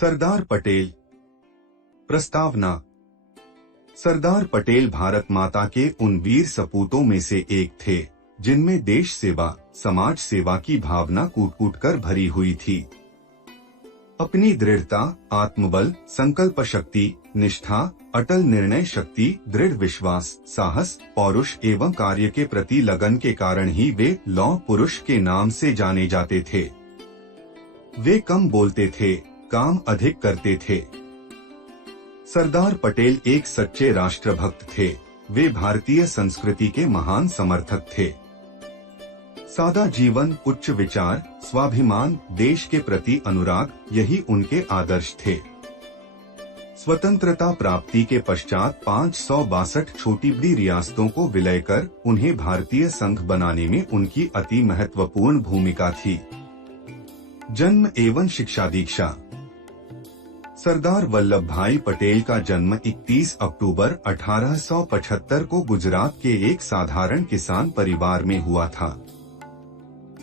सरदार पटेल। प्रस्तावना। सरदार पटेल भारत माता के उन वीर सपूतों में से एक थे जिनमें देश सेवा, समाज सेवा की भावना कूट-कूट कर भरी हुई थी। अपनी दृढ़ता, आत्मबल, संकल्प शक्ति, निष्ठा, अटल निर्णय शक्ति, दृढ़ विश्वास, साहस, पौरुष एवं कार्य के प्रति लगन के कारण ही वे लौह पुरुष के नाम से जाने जाते थे। वे कम बोलते थे, काम अधिक करते थे। सरदार पटेल एक सच्चे राष्ट्रभक्त थे। वे भारतीय संस्कृति के महान समर्थक थे। सादा जीवन, उच्च विचार, स्वाभिमान, देश के प्रति अनुराग, यही उनके आदर्श थे। स्वतंत्रता प्राप्ति के पश्चात 562 छोटी बड़ी रियासतों को विलय कर उन्हें भारतीय संघ बनाने में उनकी अति महत्वपूर्ण भूमिका थी। जन्म एवं शिक्षा दीक्षा। सरदार वल्लभ भाई पटेल का जन्म 31 अक्टूबर 1875 को गुजरात के एक साधारण किसान परिवार में हुआ था।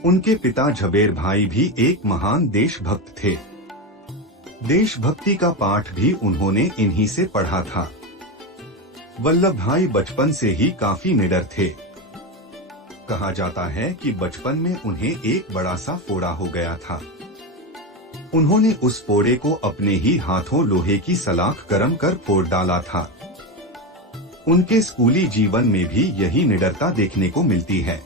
उनके पिता झबेर भाई भी एक महान देशभक्त थे। देशभक्ति का पाठ भी उन्होंने इन्हीं से पढ़ा था। वल्लभ भाई बचपन से ही काफी निडर थे। कहा जाता है कि बचपन में उन्हें एक बड़ा सा फोड़ा हो गया था। उन्होंने उस फोड़े को अपने ही हाथों लोहे की सलाख गर्म कर फोड़ डाला था। उनके स्कूली जीवन में भी यही निडरता देखने को मिलती है।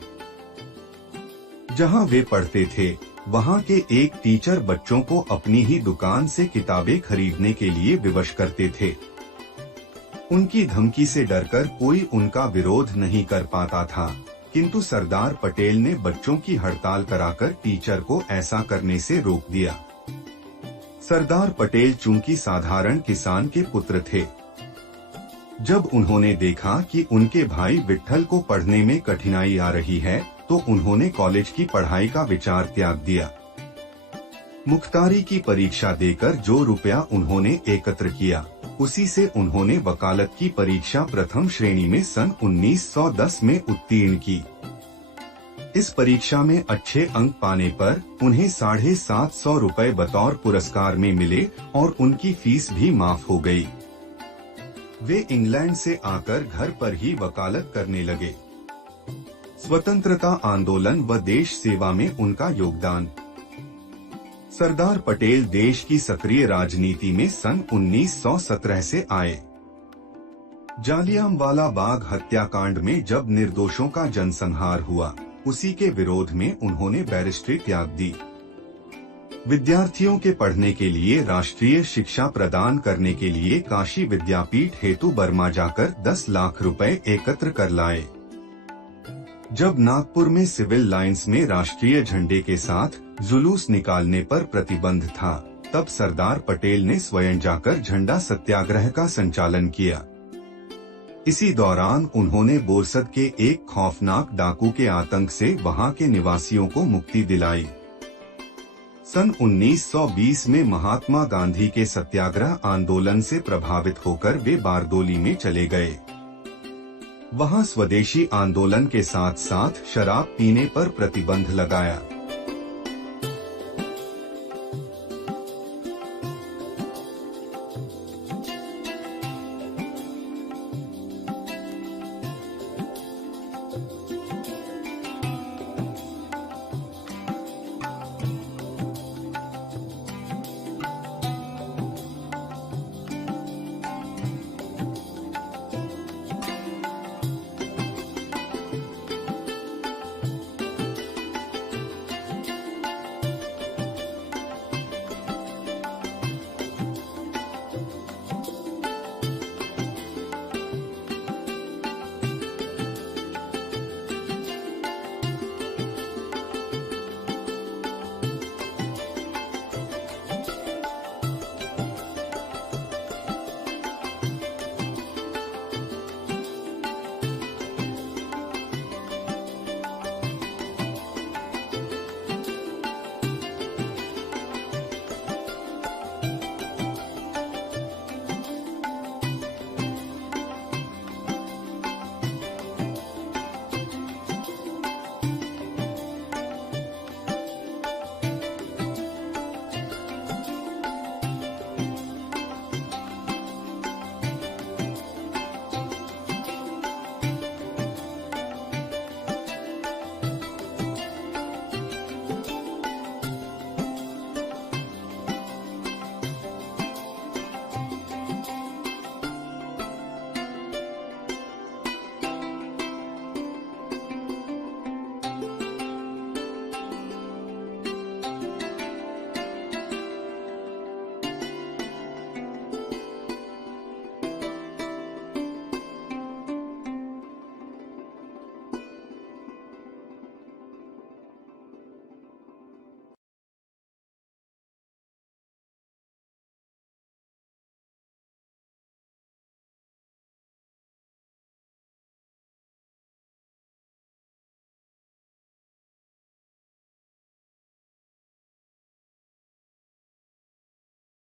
जहां वे पढ़ते थे, वहां के एक टीचर बच्चों को अपनी ही दुकान से किताबें खरीदने के लिए विवश करते थे। उनकी धमकी से डरकर कोई उनका विरोध नहीं कर पाता था, किंतु सरदार पटेल ने बच्चों की हड़ताल कराकर टीचर को ऐसा करने से रोक दिया। सरदार पटेल चूंकि साधारण किसान के पुत्र थे, जब उन्होंने देखा कि उनके भाई विट्ठल को पढ़ने में कठिनाई आ रही है, तो उन्होंने कॉलेज की पढ़ाई का विचार त्याग दिया। मुख्तारी की परीक्षा देकर जो रुपया उन्होंने एकत्र किया, उसी से उन्होंने वकालत की परीक्षा प्रथम श्रेणी में सन 1910 में उत्तीर्ण की। इस परीक्षा में अच्छे अंक पाने पर उन्हें 750 रुपए बतौर पुरस्कार में मिले और उनकी फीस भी माफ हो गई। वे इंग्लैंड से आकर घर पर ही वकालत करने लगे। स्वतंत्रता आंदोलन व देश सेवा में उनका योगदान। सरदार पटेल देश की सक्रिय राजनीति में सन 1917 से आए। जालियांवाला बाग हत्याकांड में जब निर्दोषों का जनसंहार हुआ, उसी के विरोध में उन्होंने बैरिस्ट्री त्याग दी। विद्यार्थियों के पढ़ने के लिए राष्ट्रीय शिक्षा प्रदान करने के लिए काशी विद्यापीठ हेतु बर्मा जाकर 10 लाख रुपए एकत्र कर लाए। जब नागपुर में सिविल लाइंस में राष्ट्रीय झंडे के साथ जुलूस निकालने पर प्रतिबंध था, तब सरदार पटेल ने स्वयं जाकर झंडा सत्याग्रह का संचालन किया। इसी दौरान उन्होंने बोरसद के एक खौफनाक डाकू के आतंक से वहां के निवासियों को मुक्ति दिलाई। सन 1920 में महात्मा गांधी के सत्याग्रह आंदोलन से प्रभावित होकर वे बारदोली में चले गए। वहां स्वदेशी आंदोलन के साथ साथ शराब पीने पर प्रतिबंध लगाया।